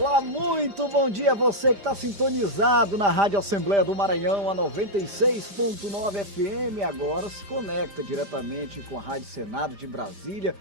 Olá, muito bom dia a você que está sintonizado na Rádio Assembleia do Maranhão, a 96.9 FM. Agora se conecta diretamente com a Rádio Senado de Brasília.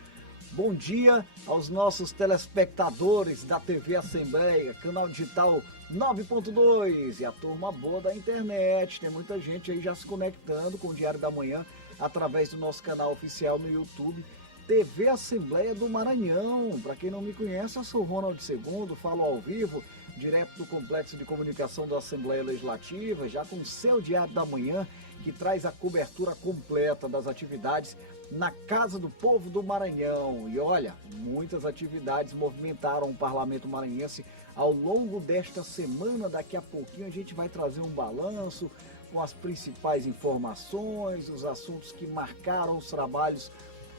Bom dia aos nossos telespectadores da TV Assembleia, canal digital 9.2 e a turma boa da internet. Tem muita gente aí já se conectando com o Diário da Manhã através do nosso canal oficial no YouTube, TV Assembleia do Maranhão. Para quem não me conhece, eu sou Ronald II, falo ao vivo, direto do Complexo de Comunicação da Assembleia Legislativa, já com o seu Diário da Manhã, que traz a cobertura completa das atividades na Casa do Povo do Maranhão. E olha, muitas atividades movimentaram o Parlamento Maranhense ao longo desta semana. Daqui a pouquinho a gente vai trazer um balanço com as principais informações, os assuntos que marcaram os trabalhos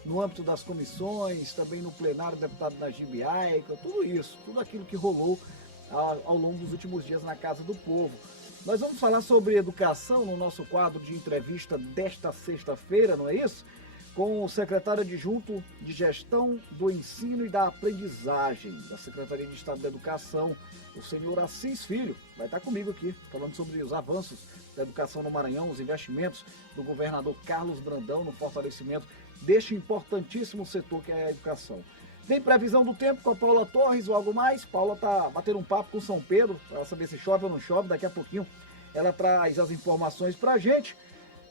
no âmbito das comissões, também no plenário do deputado Najib Aica, tudo isso, tudo aquilo que rolou ao longo dos últimos dias na Casa do Povo. Nós vamos falar sobre educação no nosso quadro de entrevista desta sexta-feira, não é isso? Com o secretário adjunto de Gestão do Ensino e da Aprendizagem da Secretaria de Estado da Educação, o senhor Assis Filho, vai estar comigo aqui, falando sobre os avanços da educação no Maranhão, os investimentos do governador Carlos Brandão no fortalecimento deste importantíssimo setor que é a educação. Tem previsão do tempo com a Paula Torres ou algo mais? Paula está batendo um papo com São Pedro para saber se chove ou não chove. Daqui a pouquinho ela traz as informações para a gente.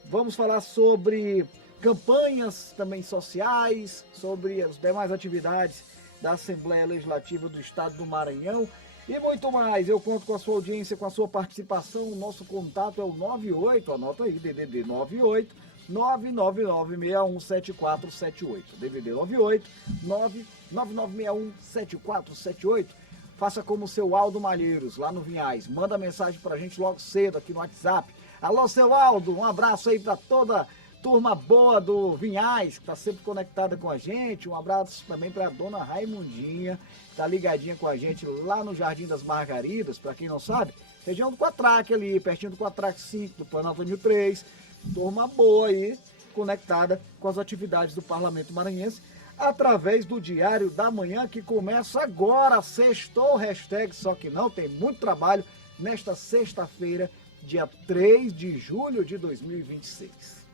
Vamos falar sobre campanhas também sociais, sobre as demais atividades da Assembleia Legislativa do Estado do Maranhão e muito mais. Eu conto com a sua audiência, com a sua participação. O nosso contato é o 98, anota aí, DDD 98 999617478. DDD 98 999617478. Faça como o seu Aldo Malheiros, lá no Vinhais. Manda mensagem pra gente logo cedo aqui no WhatsApp. Alô, seu Aldo, um abraço aí pra toda a turma boa do Vinhais, que tá sempre conectada com a gente. Um abraço também pra dona Raimundinha, que tá ligadinha com a gente lá no Jardim das Margaridas, pra quem não sabe, região do Quatraque ali, pertinho do Quatraque 5, do Planalto 1003. Turma boa aí, conectada com as atividades do Parlamento Maranhense, através do Diário da Manhã, que começa agora, sextou, hashtag só que não, tem muito trabalho, nesta sexta-feira, dia 3 de julho de 2026.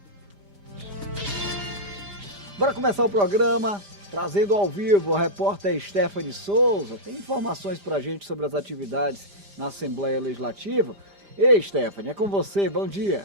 Bora começar o programa, trazendo ao vivo a repórter Stephanie Souza, tem informações pra gente sobre as atividades na Assembleia Legislativa. Ei, Stephanie, é com você, bom dia.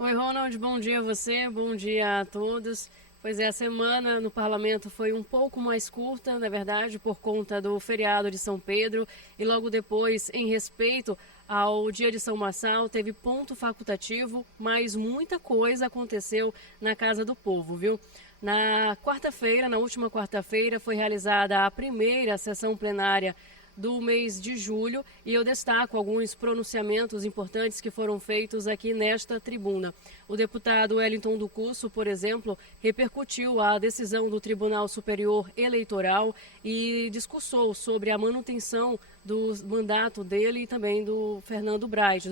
Oi, Ronald, bom dia a você, bom dia a todos. Pois é, a semana no Parlamento foi um pouco mais curta, na verdade, por conta do feriado de São Pedro e logo depois, em respeito ao dia de São Marçal, teve ponto facultativo, mas muita coisa aconteceu na Casa do Povo, viu? Na última quarta-feira, foi realizada a primeira sessão plenária do mês de julho e eu destaco alguns pronunciamentos importantes que foram feitos aqui nesta tribuna. O deputado Wellington do Curso, por exemplo, repercutiu a decisão do Tribunal Superior Eleitoral e discursou sobre a manutenção do mandato dele e também do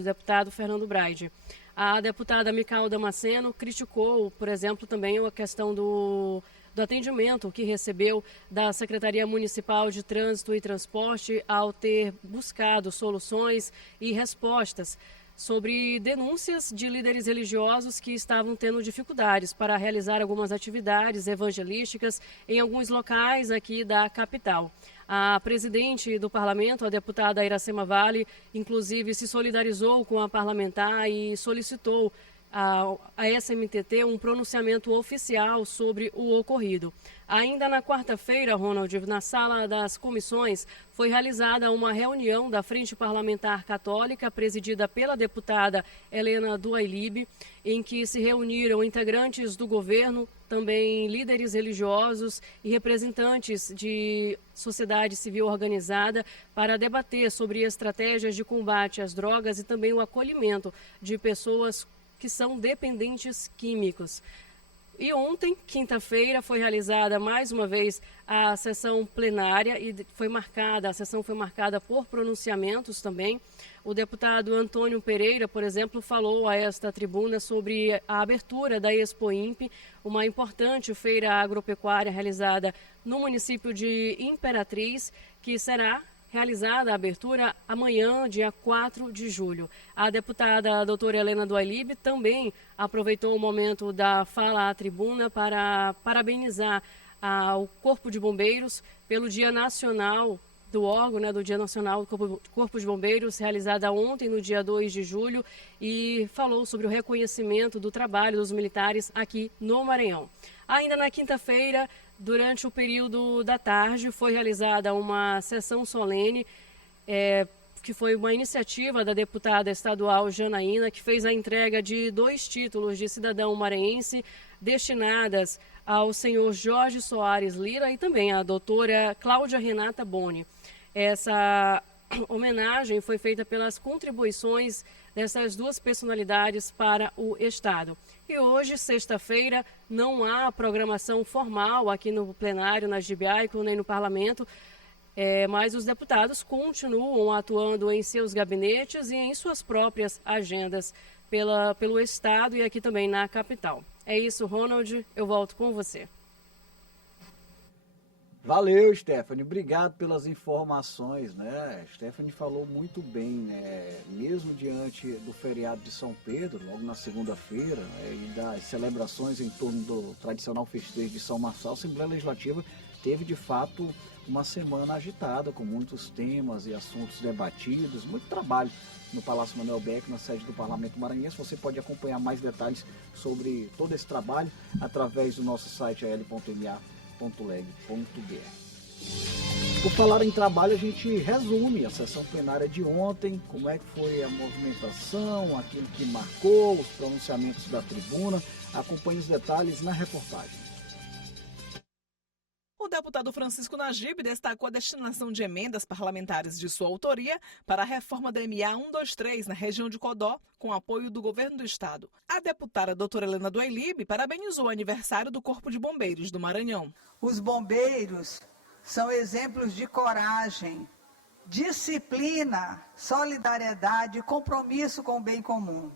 deputado Fernando Braide. A deputada Micael Damasceno criticou, por exemplo, também a questão do atendimento que recebeu da Secretaria Municipal de Trânsito e Transporte ao ter buscado soluções e respostas sobre denúncias de líderes religiosos que estavam tendo dificuldades para realizar algumas atividades evangelísticas em alguns locais aqui da capital. A presidente do parlamento, a deputada Iracema Vale, inclusive se solidarizou com a parlamentar e solicitou a SMTT um pronunciamento oficial sobre o ocorrido. Ainda na quarta-feira, Ronald, na sala das comissões, foi realizada uma reunião da Frente Parlamentar Católica, presidida pela deputada Helena Duailib, em que se reuniram integrantes do governo, também líderes religiosos e representantes de sociedade civil organizada para debater sobre estratégias de combate às drogas e também o acolhimento de pessoas que são dependentes químicos. E ontem, quinta-feira, foi realizada mais uma vez a sessão plenária e a sessão foi marcada por pronunciamentos também. O deputado Antônio Pereira, por exemplo, falou a esta tribuna sobre a abertura da Expo Imp, uma importante feira agropecuária realizada no município de Imperatriz, que será realizada a abertura amanhã, dia 4 de julho. A deputada doutora Helena do Ailib também aproveitou o momento da fala à tribuna para parabenizar o Corpo de Bombeiros pelo Dia Nacional do órgão, do Dia Nacional do Corpo de Bombeiros, realizada ontem, no dia 2 de julho, e falou sobre o reconhecimento do trabalho dos militares aqui no Maranhão. Ainda na quinta-feira, durante o período da tarde, foi realizada uma sessão solene, que foi uma iniciativa da deputada estadual Janaína, que fez a entrega de 2 títulos de cidadão maranhense destinadas ao senhor Jorge Soares Lira e também à doutora Cláudia Renata Boni. Essa homenagem foi feita pelas contribuições dessas 2 personalidades para o Estado. E hoje, sexta-feira, não há programação formal aqui no plenário, na Gibiaico, nem no parlamento, mas os deputados continuam atuando em seus gabinetes e em suas próprias agendas pelo Estado e aqui também na capital. É isso, Ronald, eu volto com você. Valeu, Stephanie. Obrigado pelas informações, né? Stephanie falou muito bem, né? Mesmo diante do feriado de São Pedro, logo na segunda-feira, e das celebrações em torno do tradicional festejo de São Marçal, a Assembleia Legislativa teve, de fato, uma semana agitada, com muitos temas e assuntos debatidos, muito trabalho no Palácio Manuel Beck, na sede do Parlamento Maranhense. Você pode acompanhar mais detalhes sobre todo esse trabalho através do nosso site al.ma.leg.br. Por falar em trabalho, a gente resume a sessão plenária de ontem, como é que foi a movimentação, aquilo que marcou, os pronunciamentos da tribuna. Acompanhe os detalhes na reportagem. O deputado Francisco Najib destacou a destinação de emendas parlamentares de sua autoria para a reforma da MA 123 na região de Codó, com apoio do governo do estado. A deputada doutora Helena do Ailib parabenizou o aniversário do Corpo de Bombeiros do Maranhão. Os bombeiros são exemplos de coragem, disciplina, solidariedade e compromisso com o bem comum.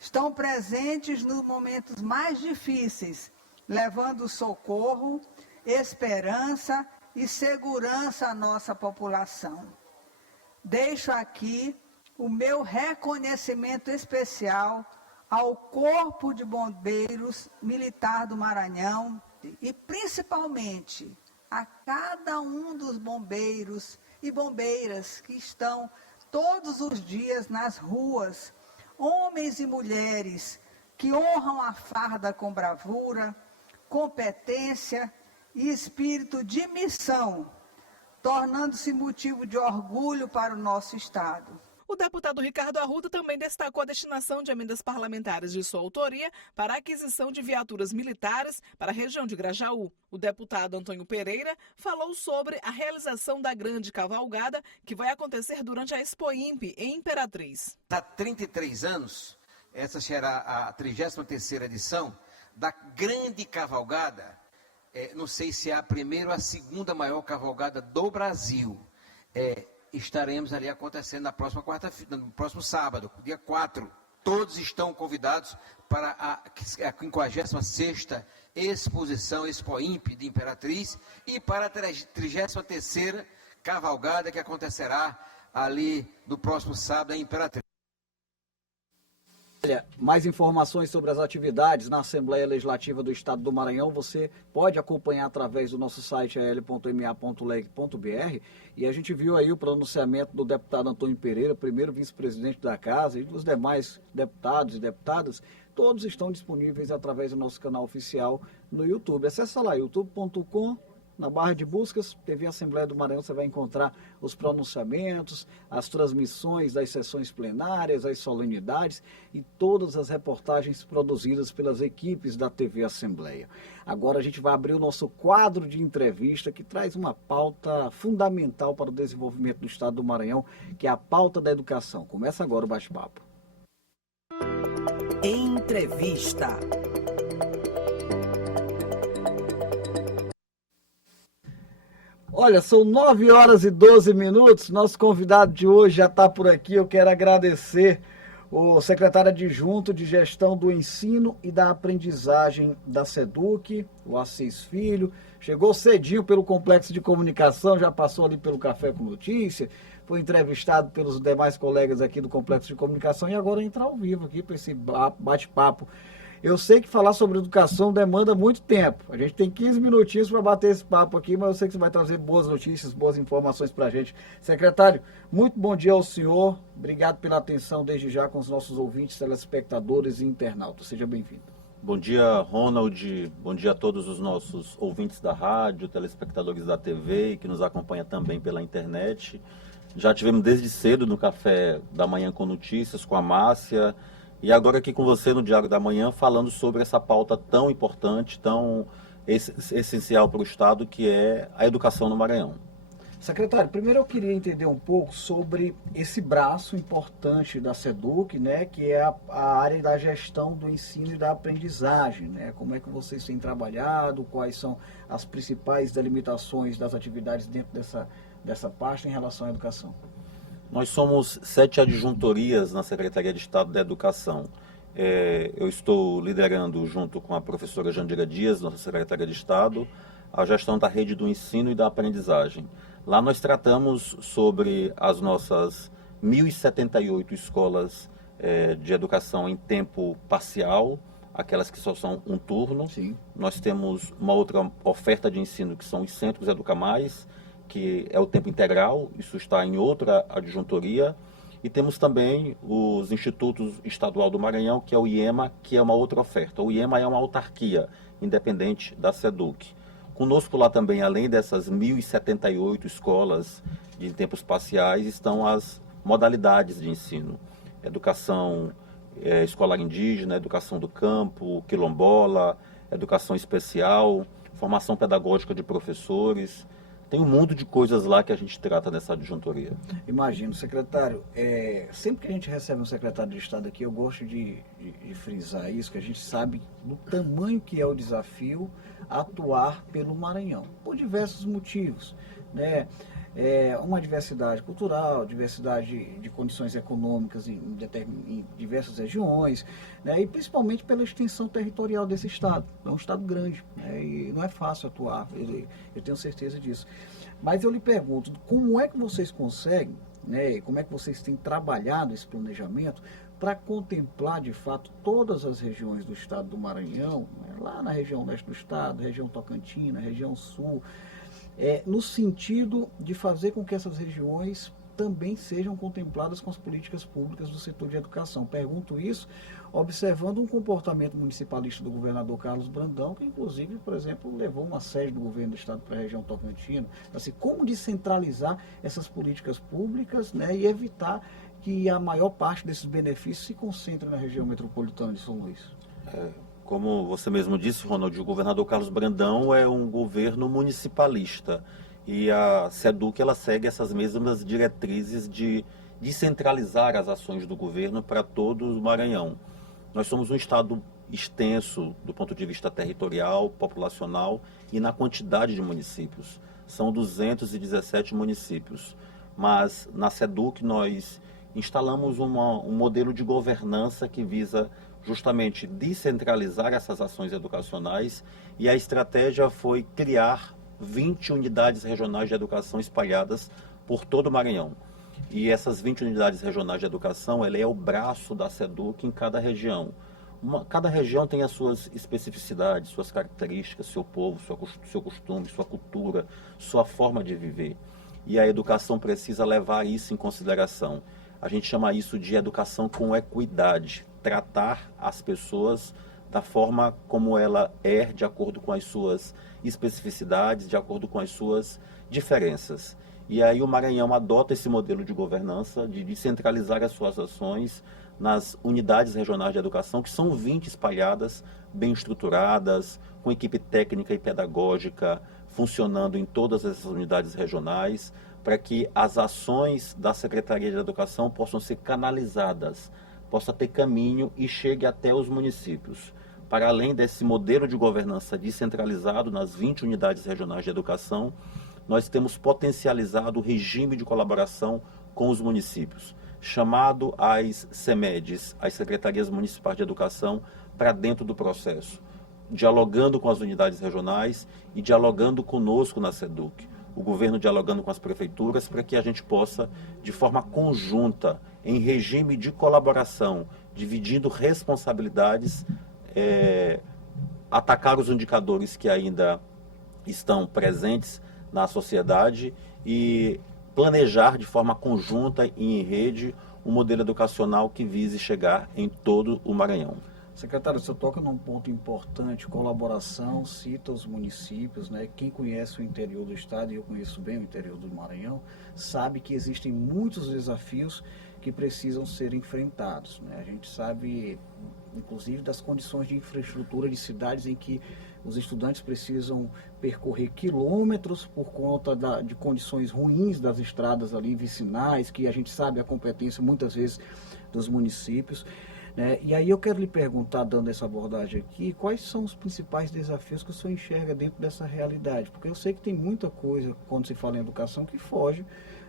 Estão presentes nos momentos mais difíceis, levando socorro, esperança e segurança à nossa população. Deixo aqui o meu reconhecimento especial ao Corpo de Bombeiros Militar do Maranhão e principalmente a cada um dos bombeiros e bombeiras que estão todos os dias nas ruas, homens e mulheres que honram a farda com bravura, competência e espírito de missão, tornando-se motivo de orgulho para o nosso Estado. O deputado Ricardo Arruda também destacou a destinação de emendas parlamentares de sua autoria para a aquisição de viaturas militares para a região de Grajaú. O deputado Antônio Pereira falou sobre a realização da grande cavalgada que vai acontecer durante a Expo Imp em Imperatriz. Há 33 anos, essa será a 33ª edição da grande cavalgada. Não sei se é a primeira ou a segunda maior cavalgada do Brasil. Estaremos ali acontecendo na próxima quarta-feira, no próximo sábado, dia 4. Todos estão convidados para a 56ª exposição Expo Imp de Imperatriz e para a 33ª cavalgada que acontecerá ali no próximo sábado em Imperatriz. Mais informações sobre as atividades na Assembleia Legislativa do Estado do Maranhão você pode acompanhar através do nosso site al.ma.leg.br, e a gente viu aí o pronunciamento do deputado Antônio Pereira, primeiro vice-presidente da Casa, e dos demais deputados e deputadas. Todos estão disponíveis através do nosso canal oficial no YouTube. Acesse lá, youtube.com. Na barra de buscas, TV Assembleia do Maranhão, você vai encontrar os pronunciamentos, as transmissões das sessões plenárias, as solenidades e todas as reportagens produzidas pelas equipes da TV Assembleia. Agora a gente vai abrir o nosso quadro de entrevista, que traz uma pauta fundamental para o desenvolvimento do Estado do Maranhão, que é a pauta da educação. Começa agora o bate-papo. Entrevista. Olha, são 9h12. Nosso convidado de hoje já está por aqui. Eu quero agradecer O secretário adjunto de Gestão do Ensino e da Aprendizagem da SEDUC, o Assis Filho, chegou cedinho pelo Complexo de Comunicação, já passou ali pelo Café com Notícia, foi entrevistado pelos demais colegas aqui do Complexo de Comunicação e agora entra ao vivo aqui para esse bate-papo. Eu sei que falar sobre educação demanda muito tempo. A gente tem 15 minutinhos para bater esse papo aqui, mas eu sei que você vai trazer boas notícias, boas informações para a gente. Secretário, muito bom dia ao senhor. Obrigado pela atenção desde já com os nossos ouvintes, telespectadores e internautas. Seja bem-vindo. Bom dia, Ronald. Bom dia a todos os nossos ouvintes da rádio, telespectadores da TV e que nos acompanham também pela internet. Já tivemos desde cedo no Café da Manhã com Notícias, com a Márcia, e agora aqui com você no Diário da Manhã, falando sobre essa pauta tão importante, tão essencial para o Estado, que é a educação no Maranhão. Secretário, primeiro eu queria entender um pouco sobre esse braço importante da SEDUC, né, que é a área da gestão do ensino e da aprendizagem, né? Como é que vocês têm trabalhado, quais são as principais delimitações das atividades dentro dessa pasta em relação à educação? Nós somos 7 adjuntorias na Secretaria de Estado da Educação. Eu estou liderando, junto com a professora Jandira Dias, nossa secretária de Estado, a gestão da rede do ensino e da aprendizagem. Lá nós tratamos sobre as nossas 1.078 escolas de educação em tempo parcial, aquelas que só são um turno. Sim. Nós temos uma outra oferta de ensino que são os centros Educamais, que é o tempo integral, isso está em outra adjuntoria, e temos também os Institutos Estadual do Maranhão, que é o IEMA, que é uma outra oferta. O IEMA é uma autarquia independente da SEDUC. Conosco lá também, além dessas 1.078 escolas de tempos parciais, estão as modalidades de ensino. Educação escolar indígena, educação do campo, quilombola, educação especial, formação pedagógica de professores. Tem um mundo de coisas lá que a gente trata nessa adjuntoria. Imagino, secretário, sempre que a gente recebe um secretário de Estado aqui, eu gosto de frisar isso, que a gente sabe do tamanho que é o desafio atuar pelo Maranhão, por diversos motivos, né? Uma diversidade cultural, diversidade de condições econômicas em diversas regiões, né? E principalmente pela extensão territorial desse estado. É um estado grande, né? E não é fácil atuar, eu tenho certeza disso. Mas eu lhe pergunto, como é que vocês conseguem, né? Como é que vocês têm trabalhado esse planejamento para contemplar de fato todas as regiões do estado do Maranhão, né? Lá na região leste do estado, região Tocantina, região sul, no sentido de fazer com que essas regiões também sejam contempladas com as políticas públicas do setor de educação. Pergunto isso observando um comportamento municipalista do governador Carlos Brandão, que inclusive, por exemplo, levou uma sede do governo do estado para a região Tocantina. Assim, como descentralizar essas políticas públicas, né, e evitar que a maior parte desses benefícios se concentre na região metropolitana de São Luís? Como você mesmo disse, Ronald, o governador Carlos Brandão é um governo municipalista e a SEDUC ela segue essas mesmas diretrizes de descentralizar as ações do governo para todo o Maranhão. Nós somos um estado extenso do ponto de vista territorial, populacional e na quantidade de municípios. São 217 municípios, mas na SEDUC nós instalamos um modelo de governança que visa justamente descentralizar essas ações educacionais, e a estratégia foi criar 20 unidades regionais de educação espalhadas por todo o Maranhão. E essas 20 unidades regionais de educação, ela é o braço da SEDUC em cada região. Cada região tem as suas especificidades, suas características, seu povo, seu costume, sua cultura, sua forma de viver. E a educação precisa levar isso em consideração. A gente chama isso de educação com equidade. Tratar as pessoas da forma como ela é, de acordo com as suas especificidades, de acordo com as suas diferenças. E aí o Maranhão adota esse modelo de governança, de descentralizar as suas ações nas unidades regionais de educação, que são 20 espalhadas, bem estruturadas, com equipe técnica e pedagógica funcionando em todas essas unidades regionais, para que as ações da Secretaria de Educação possam ser canalizadas, possa ter caminho e chegue até os municípios. Para além desse modelo de governança descentralizado nas 20 unidades regionais de educação, nós temos potencializado o regime de colaboração com os municípios. chamado as SEMEDs, as Secretarias Municipais de Educação, para dentro do processo, dialogando com as unidades regionais e dialogando conosco na SEDUC. O governo dialogando com as prefeituras para que a gente possa, de forma conjunta, em regime de colaboração, dividindo responsabilidades, atacar os indicadores que ainda estão presentes na sociedade e planejar de forma conjunta e em rede um modelo educacional que vise chegar em todo o Maranhão. Secretário, você toca num ponto importante, colaboração, cita os municípios, né? Quem conhece o interior do estado, e eu conheço bem o interior do Maranhão, sabe que existem muitos desafios que precisam ser enfrentados, né? A gente sabe, inclusive, das condições de infraestrutura de cidades em que os estudantes precisam percorrer quilômetros por conta de condições ruins das estradas ali vicinais, que a gente sabe a competência muitas vezes dos municípios. E aí eu quero lhe perguntar, dando essa abordagem aqui, quais são os principais desafios que o senhor enxerga dentro dessa realidade? Porque eu sei que tem muita coisa, quando se fala em educação, que foge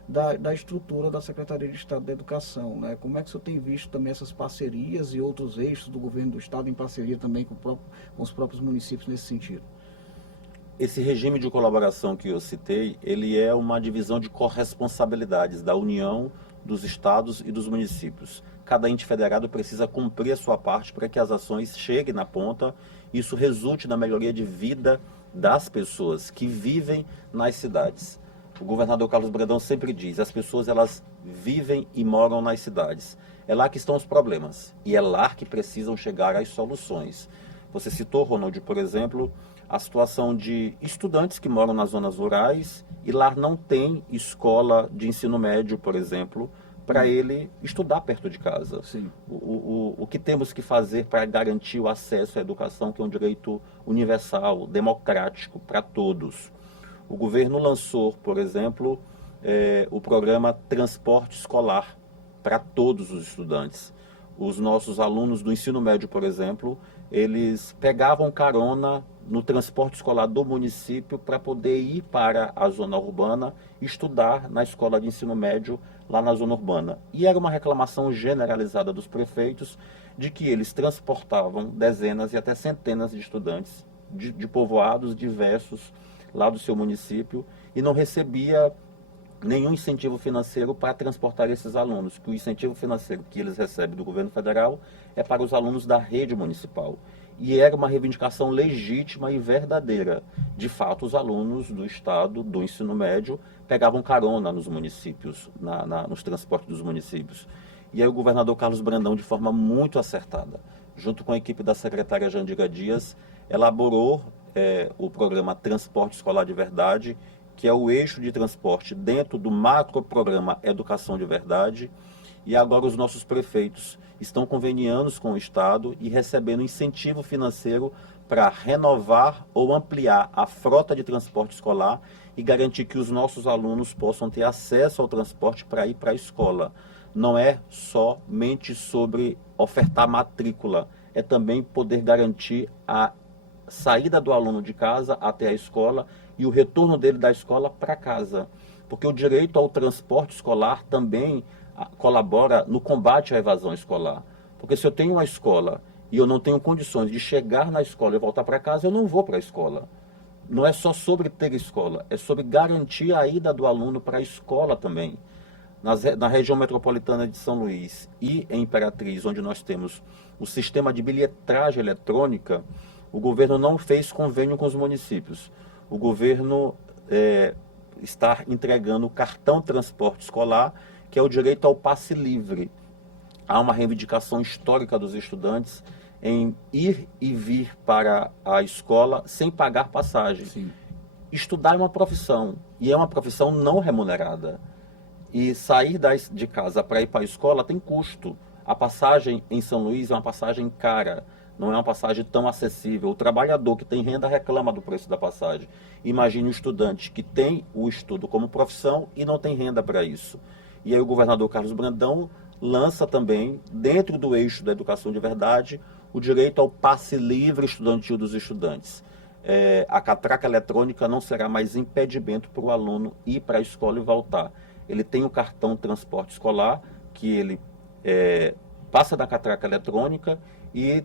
da estrutura da Secretaria de Estado da Educação, né? Como é que o senhor tem visto também essas parcerias e outros eixos do governo do Estado em parceria também com os próprios municípios nesse sentido? Esse regime de colaboração que eu citei, ele é uma divisão de corresponsabilidades da União, dos estados e dos municípios. Cada ente federado precisa cumprir a sua parte para que as ações cheguem na ponta e isso resulte na melhoria de vida das pessoas que vivem nas cidades. O governador Carlos Brandão sempre diz, as pessoas elas vivem e moram nas cidades. É lá que estão os problemas e é lá que precisam chegar as soluções. Você citou, Ronald, por exemplo, a situação de estudantes que moram nas zonas rurais e lá não tem escola de ensino médio, por exemplo, para ele estudar perto de casa. Sim. O que temos que fazer para garantir o acesso à educação, que é um direito universal, democrático para todos? O governo lançou, por exemplo, o programa Transporte Escolar para todos os estudantes. Os nossos alunos do ensino médio, por exemplo, eles pegavam carona no transporte escolar do município para poder ir para a zona urbana estudar na escola de ensino médio lá na zona urbana. E era uma reclamação generalizada dos prefeitos de que eles transportavam dezenas e até centenas de estudantes de povoados diversos lá do seu município e não recebia nenhum incentivo financeiro para transportar esses alunos, que o incentivo financeiro que eles recebem do governo federal é para os alunos da rede municipal. E era uma reivindicação legítima e verdadeira. De fato, os alunos do estado, do ensino médio, pegavam carona nos municípios, nos transportes dos municípios. E aí o governador Carlos Brandão, de forma muito acertada, junto com a equipe da secretária Jandira Dias, elaborou o programa Transporte Escolar de Verdade, que é o eixo de transporte dentro do macro programa Educação de Verdade. E agora os nossos prefeitos estão conveniando com o Estado e recebendo incentivo financeiro para renovar ou ampliar a frota de transporte escolar e garantir que os nossos alunos possam ter acesso ao transporte para ir para a escola. Não é somente sobre ofertar matrícula, é também poder garantir a saída do aluno de casa até a escola e o retorno dele da escola para casa. Porque o direito ao transporte escolar também colabora no combate à evasão escolar. Porque se eu tenho uma escola e eu não tenho condições de chegar na escola e voltar para casa, eu não vou para a escola. Não é só sobre ter escola, é sobre garantir a ida do aluno para a escola também. Na região metropolitana de São Luís e em Imperatriz, onde nós temos o sistema de bilhetragem eletrônica, o governo não fez convênio com os municípios. O governo está entregando o cartão transporte escolar, que é o direito ao passe livre. Há uma reivindicação histórica dos estudantes em ir e vir para a escola sem pagar passagem. Sim. Estudar é uma profissão, e é uma profissão não remunerada. E sair de casa para ir para a escola tem custo. A passagem em São Luís é uma passagem cara, não é uma passagem tão acessível. O trabalhador que tem renda reclama do preço da passagem. Imagine o estudante que tem o estudo como profissão e não tem renda para isso. E aí o governador Carlos Brandão lança também, dentro do eixo da educação de verdade, o direito ao passe livre estudantil dos estudantes. A catraca eletrônica não será mais impedimento para o aluno ir para a escola e voltar. Ele tem o cartão transporte escolar, que ele passa da catraca eletrônica e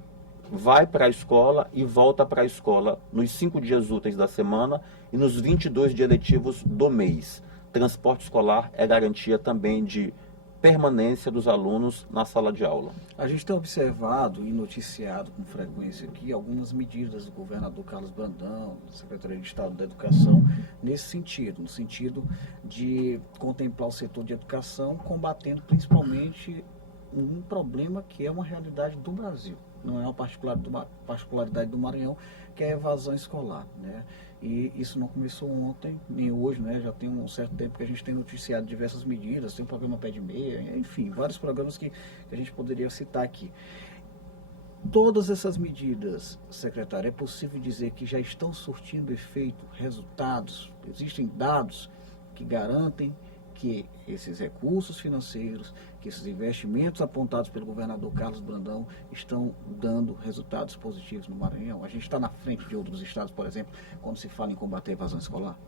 vai para a escola e volta para a escola nos 5 dias úteis da semana e nos 22 dias letivos do mês. Transporte escolar é garantia também de permanência dos alunos na sala de aula. A gente tem observado e noticiado com frequência aqui algumas medidas do governador Carlos Brandão, da Secretaria de Estado da Educação, nesse sentido, no sentido de contemplar o setor de educação, combatendo principalmente um problema que é uma realidade do Brasil. Não é uma particularidade do Maranhão, que é a evasão escolar, né? E isso não começou ontem, nem hoje, né? Já tem um certo tempo que a gente tem noticiado diversas medidas, tem o programa Pé de Meia, enfim, vários programas que a gente poderia citar aqui. Todas essas medidas, secretário, é possível dizer que já estão surtindo efeito, resultados, existem dados que garantem que esses recursos financeiros, que esses investimentos apontados pelo governador Carlos Brandão estão dando resultados positivos no Maranhão? A gente está na frente de outros estados, por exemplo, quando se fala em combater a evasão escolar?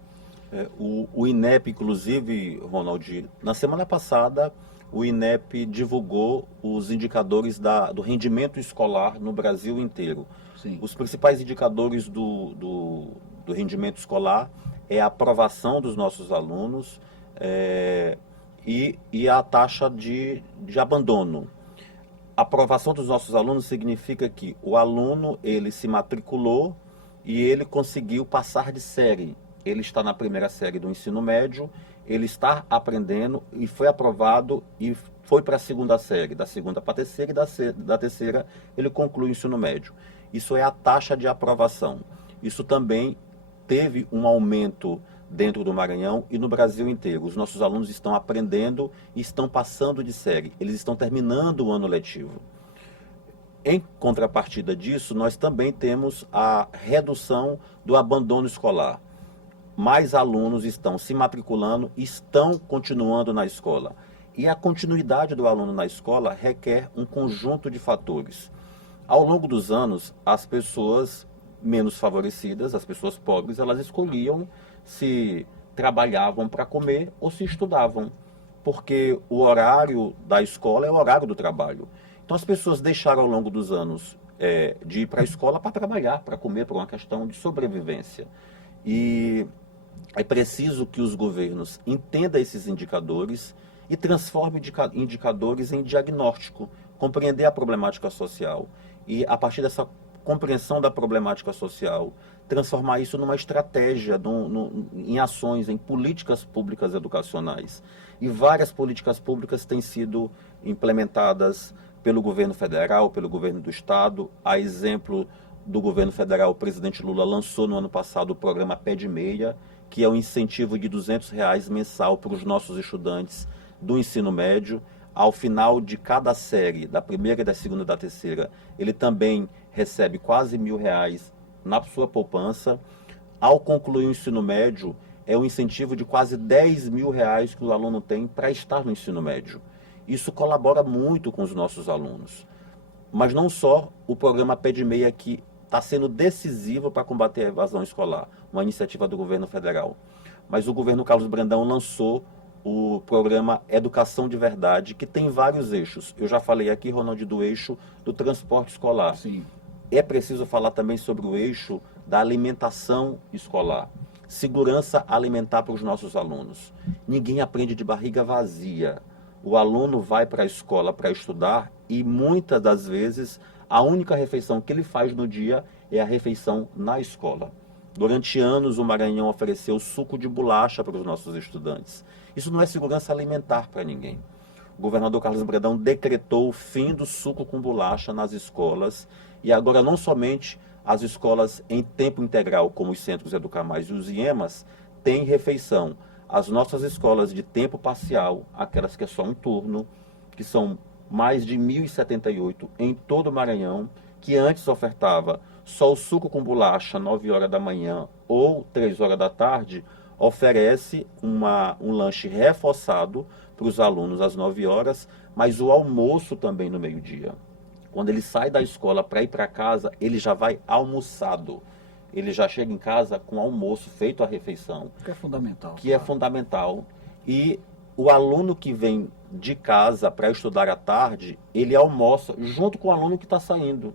O INEP, inclusive, Ronald, na semana passada, o INEP divulgou os indicadores do rendimento escolar no Brasil inteiro. Sim. Os principais indicadores do rendimento escolar é a aprovação dos nossos alunos, e a taxa de abandono. A aprovação dos nossos alunos significa que o aluno ele se matriculou e ele conseguiu passar de série. Ele está na primeira série do ensino médio, ele está aprendendo e foi aprovado e foi para a segunda série, da segunda para a terceira e da terceira ele conclui o ensino médio. Isso é a taxa de aprovação. Isso também teve um aumento dentro do Maranhão e no Brasil inteiro. Os nossos alunos estão aprendendo e estão passando de série. Eles estão terminando o ano letivo. Em contrapartida disso, nós também temos a redução do abandono escolar. Mais alunos estão se matriculando, estão continuando na escola. E a continuidade do aluno na escola requer um conjunto de fatores. Ao longo dos anos, as pessoas menos favorecidas, as pessoas pobres, elas escolhiam se trabalhavam para comer ou se estudavam, porque o horário da escola é o horário do trabalho. Então as pessoas deixaram ao longo dos anos de ir para a escola para trabalhar, para comer, por uma questão de sobrevivência. E é preciso que os governos entendam esses indicadores e transformem indicadores em diagnóstico, compreender a problemática social e, a partir dessa compreensão da problemática social, transformar isso numa estratégia, em ações, em políticas públicas educacionais. E várias políticas públicas têm sido implementadas pelo governo federal, pelo governo do estado. A exemplo do governo federal, o presidente Lula lançou no ano passado o programa Pé de Meia, que é um incentivo de R$200 mensal para os nossos estudantes do ensino médio. Ao final de cada série, da primeira, da segunda e da terceira, ele também recebe quase R$1.000 na sua poupança. Ao concluir o ensino médio, é um incentivo de quase R$10.000 que o aluno tem para estar no ensino médio. Isso colabora muito com os nossos alunos. Mas não só o programa Pé de Meia que está sendo decisivo para combater a evasão escolar, uma iniciativa do governo federal. Mas o governo Carlos Brandão lançou o programa Educação de Verdade, que tem vários eixos. Eu já falei aqui, Ronald, do eixo do transporte escolar. Sim. É preciso falar também sobre o eixo da alimentação escolar. Segurança alimentar para os nossos alunos. Ninguém aprende de barriga vazia. O aluno vai para a escola para estudar e muitas das vezes a única refeição que ele faz no dia é a refeição na escola. Durante anos o Maranhão ofereceu suco de bolacha para os nossos estudantes. Isso não é segurança alimentar para ninguém. O governador Carlos Brandão decretou o fim do suco com bolacha nas escolas e agora não somente as escolas em tempo integral, como os Centros Educamais e os IEMAS, têm refeição. As nossas escolas de tempo parcial, aquelas que é só um turno, que são mais de 1.078 em todo o Maranhão, que antes ofertava só o suco com bolacha 9 horas da manhã ou 3 horas da tarde, oferece um lanche reforçado para os alunos às 9 horas, mas o almoço também no meio-dia. Quando ele sai da escola para ir para casa, ele já vai almoçado. Ele já chega em casa com almoço, feito a refeição. Que é fundamental. Que é fundamental. E o aluno que vem de casa para estudar à tarde, ele almoça junto com o aluno que está saindo.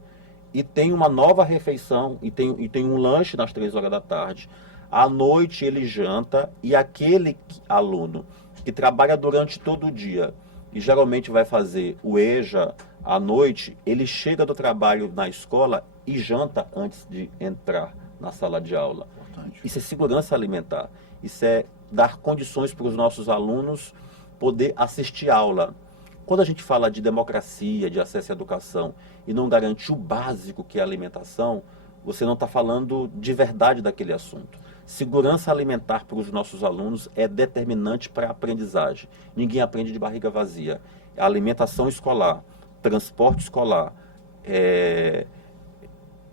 E tem uma nova refeição, e tem um lanche nas 3 horas da tarde. À noite ele janta, e aquele aluno que trabalha durante todo o dia e geralmente vai fazer o EJA à noite, ele chega do trabalho na escola e janta antes de entrar na sala de aula. Importante. Isso é segurança alimentar. Isso é dar condições para os nossos alunos poder assistir aula. Quando a gente fala de democracia, de acesso à educação e não garante o básico que é a alimentação, você não está falando de verdade daquele assunto. Segurança alimentar para os nossos alunos é determinante para a aprendizagem. Ninguém aprende de barriga vazia. A alimentação escolar, transporte escolar,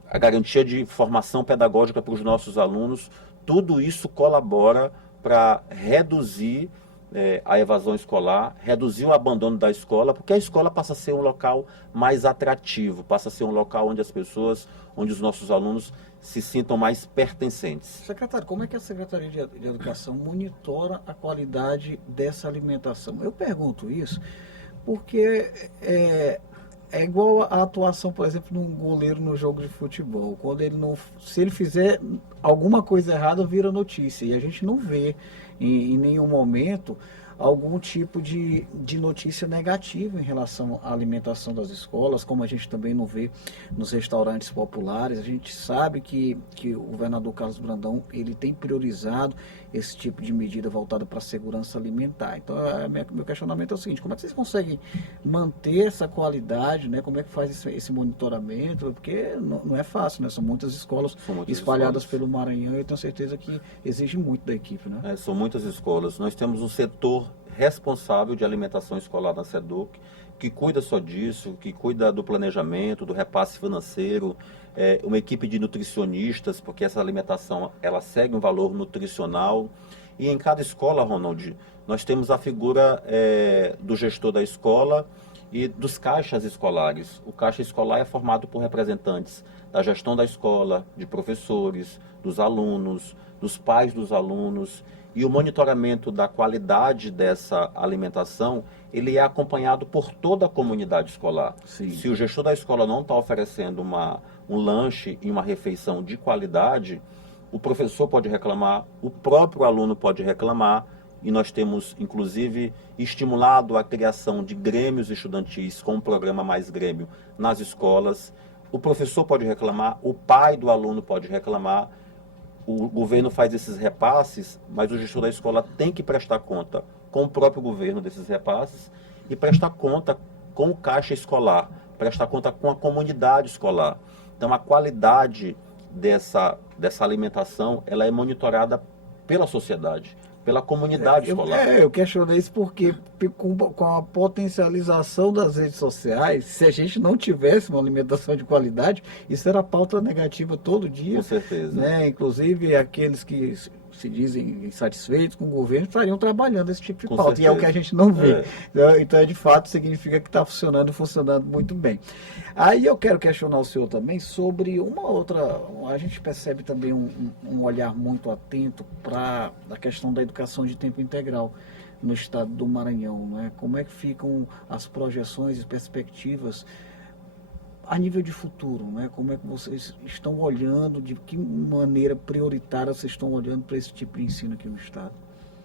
a garantia de formação pedagógica para os nossos alunos, tudo isso colabora para reduzir a evasão escolar, reduzir o abandono da escola, porque a escola passa a ser um local mais atrativo, passa a ser um local onde onde os nossos alunos se sintam mais pertencentes. Secretário, como é que a Secretaria de Educação monitora a qualidade dessa alimentação? Eu pergunto isso porque é igual a atuação, por exemplo, de um goleiro no jogo de futebol. Quando se ele fizer alguma coisa errada, vira notícia. E a gente não vê em nenhum momento algum tipo de notícia negativa em relação à alimentação das escolas, como a gente também não vê nos restaurantes populares. A gente sabe que o governador Carlos Brandão ele tem priorizado esse tipo de medida voltada para a segurança alimentar. Então, meu questionamento é o seguinte: como é que vocês conseguem manter essa qualidade, né? Como é que faz esse monitoramento? Porque não é fácil, né? São muitas escolas espalhadas pelo Maranhão e eu tenho certeza que exige muito da equipe, né? São muitas escolas. Nós temos um setor responsável de alimentação escolar na SEDUC, que cuida só disso, que cuida do planejamento, do repasse financeiro, uma equipe de nutricionistas, porque essa alimentação ela segue um valor nutricional. E em cada escola, Ronald, nós temos a figura do gestor da escola e dos caixas escolares. O caixa escolar é formado por representantes da gestão da escola, de professores, dos alunos, dos pais dos alunos. E o monitoramento da qualidade dessa alimentação, ele é acompanhado por toda a comunidade escolar. Sim. Se o gestor da escola não está oferecendo um lanche e uma refeição de qualidade, o professor pode reclamar, o próprio aluno pode reclamar, e nós temos, inclusive, estimulado a criação de grêmios estudantis com o programa Mais Grêmio nas escolas. O professor pode reclamar, o pai do aluno pode reclamar. O governo faz esses repasses, mas o gestor da escola tem que prestar conta com o próprio governo desses repasses e prestar conta com o caixa escolar, prestar conta com a comunidade escolar. Então, a qualidade dessa alimentação ela é monitorada pela sociedade, pela comunidade escolar. Eu questionei isso porque com a potencialização das redes sociais, se a gente não tivesse uma alimentação de qualidade, isso era pauta negativa todo dia. Com certeza. Né? Inclusive, aqueles que se dizem insatisfeitos com o governo estariam trabalhando esse tipo de Com pauta. certeza. E é o que a gente não vê. Então, de fato, significa que está funcionando muito bem. Aí eu quero questionar o senhor também sobre uma outra... A gente percebe também um olhar muito atento para a questão da educação de tempo integral no estado do Maranhão. Né? Como é que ficam as projeções e perspectivas a nível de futuro, né? Como é que vocês estão olhando, de que maneira prioritária vocês estão olhando para esse tipo de ensino aqui no estado?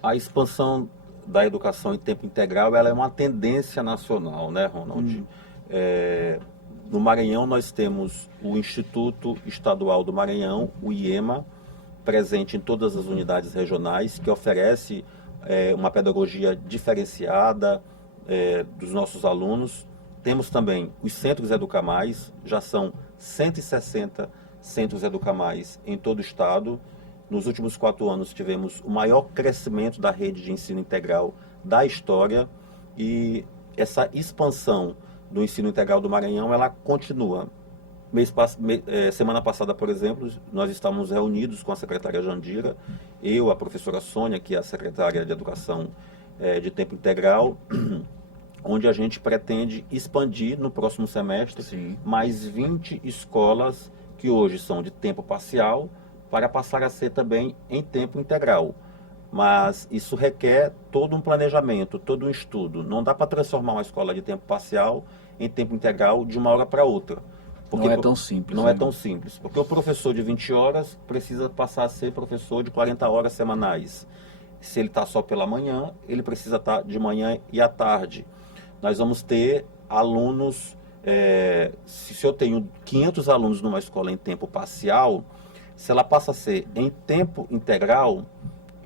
A expansão da educação em tempo integral ela é uma tendência nacional, né, Ronald? No Maranhão nós temos o Instituto Estadual do Maranhão, o IEMA, presente em todas as unidades regionais, que oferece uma pedagogia diferenciada dos nossos alunos. Temos também os Centros Educamais, já são 160 Centros Educamais em todo o estado. Nos últimos 4 anos tivemos o maior crescimento da rede de ensino integral da história e essa expansão do ensino integral do Maranhão, ela continua. Semana passada, por exemplo, nós estávamos reunidos com a secretária Jandira, eu, a professora Sônia, que é a secretária de Educação de Tempo Integral, onde a gente pretende expandir no próximo semestre mais 20 escolas que hoje são de tempo parcial para passar a ser também em tempo integral. mas isso requer todo um planejamento, todo um estudo. Não dá para transformar uma escola de tempo parcial em tempo integral de uma hora para outra. Não é tão simples. Não né? é tão simples, porque o professor de 20 horas precisa passar a ser professor de 40 horas semanais. Se ele está só pela manhã, ele precisa estar de manhã e à tarde. Nós vamos ter alunos, se eu tenho 500 alunos numa escola em tempo parcial, se ela passa a ser em tempo integral,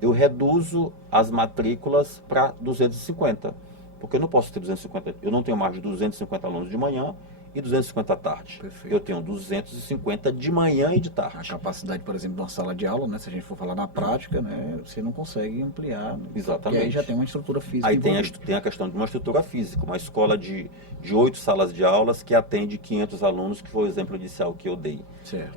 eu reduzo as matrículas para 250, porque eu não posso ter 250, eu não tenho mais de 250 alunos de manhã e 250 à tarde. Perfeito. Eu tenho 250 de manhã e de A tarde. capacidade, por exemplo, de uma sala de aula, né? Se a gente for falar na prática, né? Você não consegue ampliar. Exatamente. Porque aí já tem uma estrutura física. Aí tem envolvida. a questão de uma estrutura física, uma escola de 8 salas de aulas que atende 500 alunos, que foi o exemplo inicial que eu dei. Certo.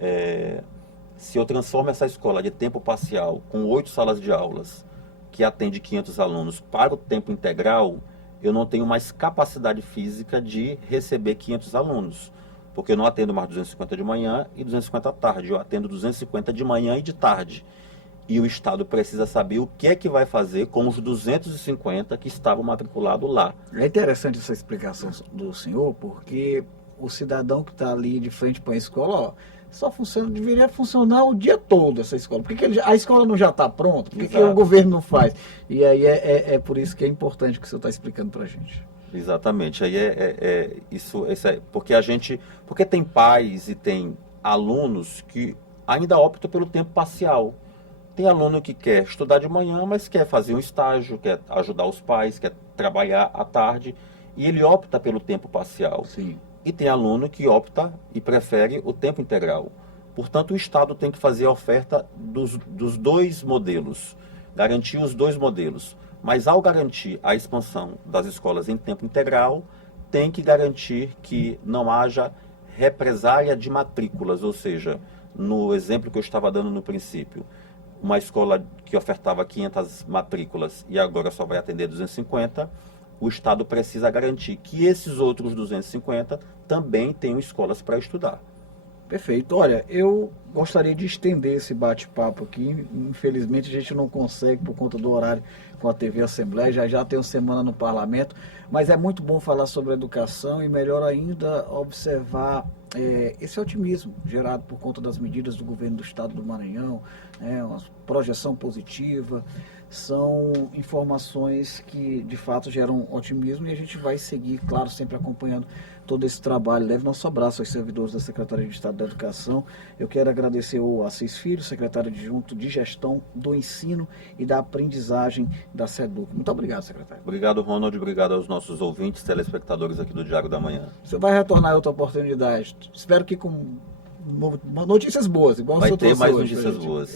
Se eu transformo essa escola de tempo parcial com 8 salas de aulas, que atende 500 alunos, para o tempo integral, eu não tenho mais capacidade física de receber 500 alunos, porque eu não atendo mais 250 de manhã e 250 à tarde, eu atendo 250 de manhã e de tarde. E o Estado precisa saber o que é que vai fazer com os 250 que estavam matriculados lá. É interessante essa explicação do senhor, porque o cidadão que está ali de frente para a escola, deveria funcionar o dia todo essa escola. Por que a escola não já está pronta? Por que o governo não faz? E aí é por isso que é importante o que o senhor está explicando para a gente. Exatamente. Aí porque tem pais e tem alunos que ainda optam pelo tempo parcial. Tem aluno que quer estudar de manhã, mas quer fazer um estágio, quer ajudar os pais, quer trabalhar à tarde, e ele opta pelo tempo parcial. Sim. E tem aluno que opta e prefere o tempo integral. Portanto, o Estado tem que fazer a oferta dos dois modelos, garantir os dois modelos. Mas ao garantir a expansão das escolas em tempo integral, tem que garantir que não haja represália de matrículas, ou seja, no exemplo que eu estava dando no princípio, uma escola que ofertava 500 matrículas e agora só vai atender 250, o Estado precisa garantir que esses outros 250 também tenham escolas para estudar. Perfeito. Olha, eu gostaria de estender esse bate-papo aqui. Infelizmente a gente não consegue por conta do horário com a TV Assembleia. Já tem uma semana no Parlamento, mas é muito bom falar sobre educação e melhor ainda observar esse otimismo gerado por conta das medidas do governo do Estado do Maranhão, uma projeção positiva. São informações que de fato geram otimismo e a gente vai seguir, claro, sempre acompanhando todo esse trabalho. Leve nosso abraço aos servidores da Secretaria de Estado da Educação. Eu quero agradecer ao Assis Filho, secretário adjunto de Gestão do Ensino e da Aprendizagem da SEDUC. Muito obrigado, secretário. Obrigado, Ronald. Obrigado aos nossos ouvintes, telespectadores aqui do Diário da Manhã. Você vai retornar em outra oportunidade. Espero que com notícias boas, igual vai o senhor ter mais hoje, notícias boas.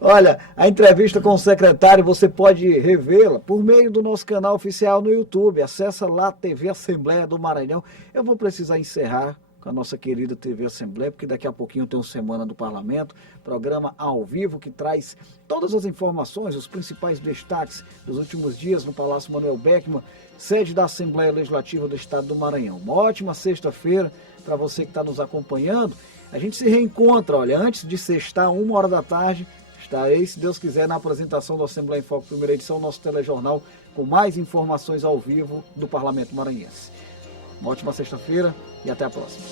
Olha, a entrevista com o secretário você pode revê-la por meio do nosso canal oficial no YouTube. Acessa lá TV Assembleia do Maranhão. Eu vou precisar encerrar com a nossa querida TV Assembleia, porque daqui a pouquinho tem uma Semana do Parlamento, programa ao vivo que traz todas as informações, os principais destaques dos últimos dias no Palácio Manuel Beckmann, sede da Assembleia Legislativa do Estado do Maranhão. Uma ótima sexta-feira para você que está nos acompanhando. A gente se reencontra, olha, antes de sextar, 1h da tarde, estarei, se Deus quiser, na apresentação do Assembleia em Foco, primeira edição, nosso telejornal, com mais informações ao vivo do Parlamento Maranhense. Uma ótima sexta-feira e até a próxima.